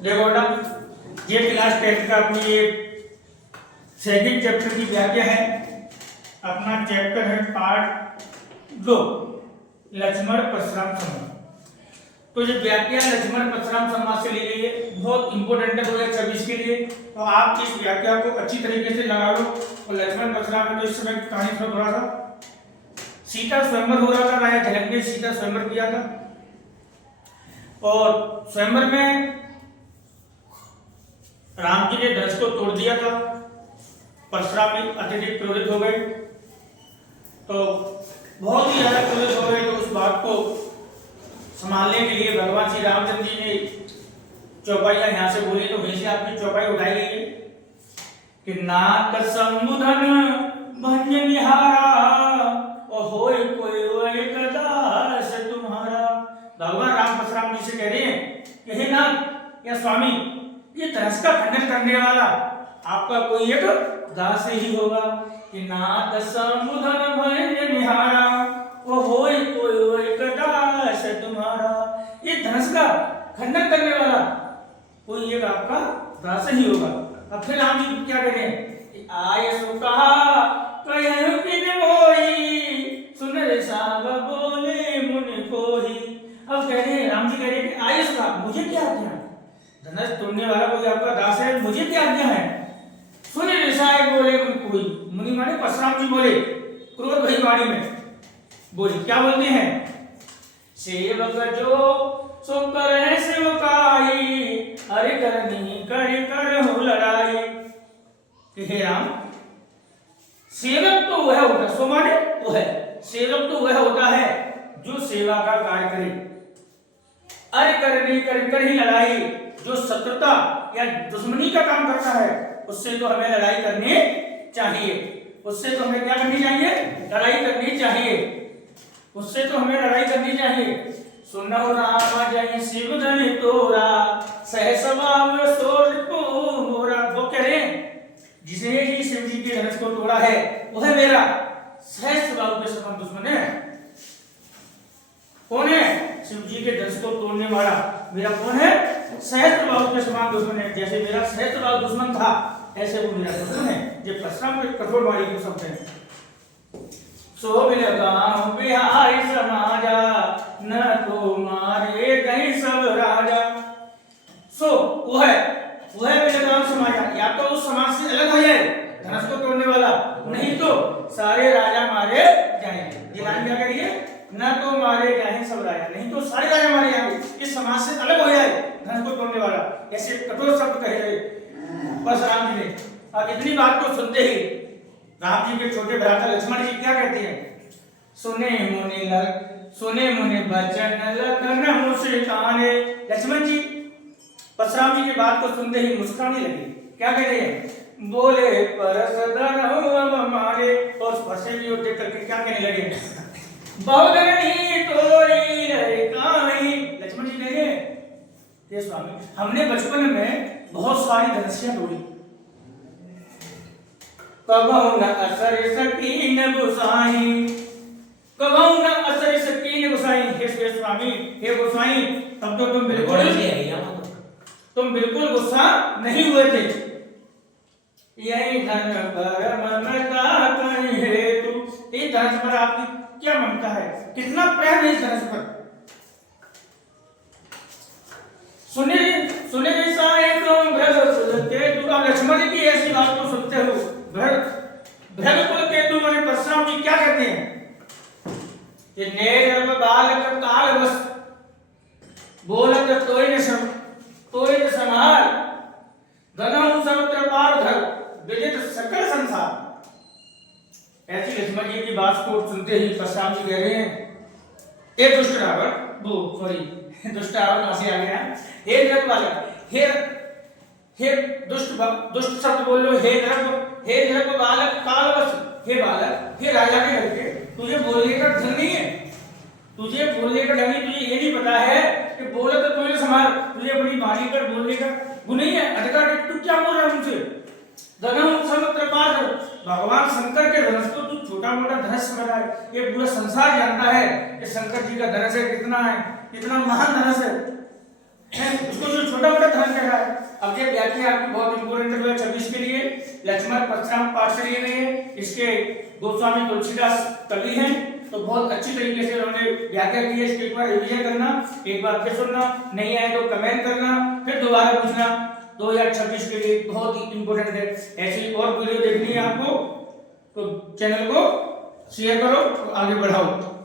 देखो बेटा, ये क्लास 10 का अपनी ये सेकंड चैप्टर की व्याख्या है। अपना चैप्टर है पार्ट 2, लक्ष्मण परशुराम संवाद। तो ये व्याख्या लक्ष्मण परशुराम संवाद से ली गई है, बहुत इंपॉर्टेंट है 2026 के लिए। तो आप इस व्याख्या को अच्छी तरीके से लगा लो। और लक्ष्मण परशुराम में तो इस समय की कहानी सुनो थोड़ा सा। सीता स्वयंवर हो रहा था, राजा जनक ने सीता स्वयंवर किया था और स्वयंवर में राम जी ने धनुष को तोड़ दिया था। परशुराम भी अत्यधिक क्रोधित हो गए, तो बहुत ही ज्यादा क्रोधित हो गए। तो उस बात को संभालने के लिए भगवान श्री रामचंद्र जी ने चौपाइयां यहाँ से बोली, तो वहीं से आपकी चौपाई उठाई गई है कि नाथ संबुधन भंज निहारा और होय कोई कदास तुम्हारा। भगवान राम परशुराम जी से कह रहे हैं कि हे नाथ या स्वामी, ये धनुष का खंडन करने वाला आपका कोई एक दास ही होगा। कि नाथ समुधन भंज निहारा वो होय कोई एक दास तुम्हारा। ये धनुष का खंडन करने वाला कोई एक आपका दास ही होगा। अब फिर राम जी क्या कह रहे हैं, आय सो कहा कहु किन मोही सुन रे साब बोले मुनि कोही। अब कह रहे हैं, राम जी कह रहे हैं कि आय सो कहा, मुझे क्या आज्ञा, धनुष तोड़ने वाला कोई आपका दास है, मुझे क्या आज्ञा है। सुन ऋषाय बोले मुनि कोई, मुनि माने परशुराम जी बोले क्रोध भरी वाणी में बोले, क्या बोलते हैं, सेवक जो सो करे सेवकाई अरे करनी कर हो लड़ाई। हे राम, सेवक तो वह होता है, सो माने वो है, सेवक तो वह होता है जो सेवा का कार्य करे। अरे करनी कर ही लड़ाई, जो शत्रुता या दुश्मनी का काम करता है उससे तो हमें लड़ाई करनी चाहिए। उससे तो हमें क्या करनी चाहिए, लड़ाई करनी चाहिए। उससे तो हमें लड़ाई करनी चाहिए। सुनो राम जय शिव धन तोरा सहस भाव सोर मोरा। वो कह रहे हैं जिसने ही शिव जी के धनुष को तोड़ा है वह मेरा सहस भाव के समान दुश्मन है। कौन है, शिव जी के धनुष को तोड़ने वाला मेरा कौन है, सहस्त्रबाहु के समान दुश्मन है। जैसे मेरा सहस्त्रबाहु दुश्मन था ऐसे वो मेरा दुश्मन है। ये परशुराम के कठोर वाणी के शब्द हैं। सो बिलगाम बिहारी समाजा न तो मारे कहीं सब राजा। सो वह बिलगाम समाजा, या तो उस समाज से अलग हो जाए धनुष को तोड़ने वाला, नहीं तो सारे राजा मारे जाएंगे। ये लाइन क्या करिए, न तो मारे जाए सब राजा, नहीं तो सारे राजा मारे जाएंगे। इस समाज से अलग हो जाए धनुष को तोड़ने वाला, ऐसे कठोर शब्द कहे परशुराम जी ने। अब इतनी बात को सुनते ही राम जी के छोटे भ्राता लक्ष्मण जी क्या कहते हैं, सुने मुनि बचन लखन मुस्काने। लक्ष्मण जी परशुराम जी की बात को सुनते ही मुस्कुराने लगे। क्या कह रहे हैं, बोले परसदन हमारे, और फंसे भी देख करके क्या कहने लगे, बहुधनी तोरी लड़काई। लक्ष्मण जी कह रहे हैं स्वामी, हमने बचपन में बहुत सारी धनुषियां तोड़ी, कबहु न असर सकीन गुसाई, कबहु न असर सकीन गुसाई। हे स्वामी, हे गोसाई, तब तो तुम बिल्कुल गुस्सा नहीं हुए थे। यही धन पर ममता कहे तू, ये धनुष पर आपकी क्या ममता है, कितना प्रेम है इस धनुष पर। सुने साए तुम भ्रग केतु। आप लक्ष्मण जी की ऐसी बात को सुनते हो, भ्रग कुल केतु माने परशुराम जी क्या कहते हैं, ये नेर बालक काल बस बोलत तोय न संहार धनहु सर्वत्र पार धर विदित सकल संसार। ऐसी लक्ष्मण जी की बात को सुनते ही परशुराम जी कह रहे हैं, हे दुष्ट रावण, दुष्ट रावण कहां से आ गया, हे नर बालक, हे दुष्ट शब्द बोल लो, हे नर बालक कालवश, हे बालक, हे राजा के लड़के, तुझे बोलने का ढंग नहीं है, तुझे बोलने का ढंग नहीं, तुझे ये नहीं पता है कि बोले तो तुझे संभाल, तुझे अपनी वाणी कर बोलने का गुण नहीं है, अधिकार। तू क्या बोल रहा है मुझसे, धनहु सर्वत्र पार धर। भगवान शंकर के धनुष को तू छोटा मोटा धनुष समझ रहा है, ये पूरा संसार जानता है कि शंकर जी का धनुष कितना है, कितना महान धनुष है। उसको जो छोटा मोटा धनुष कह रहा अब ये व्याख्या आपकी बहुत इंपॉर्टेंट है 26 के लिए। लक्ष्मण परशुराम पाठ से लिए गए हैं, इसके गोस्वामी तुलसीदास कवि हैं, तो बहुत अच्छी तरीके से उन्होंने व्याख्या की है। इसके एक बार रिवीजन करना, एक बार फिर सुनना, नहीं आए तो कमेंट करना, फिर दोबारा पूछना। 2026 के लिए बहुत ही इंपॉर्टेंट है। ऐसी और वीडियो देखनी है आपको तो चैनल को शेयर करो, आगे बढ़ाओ।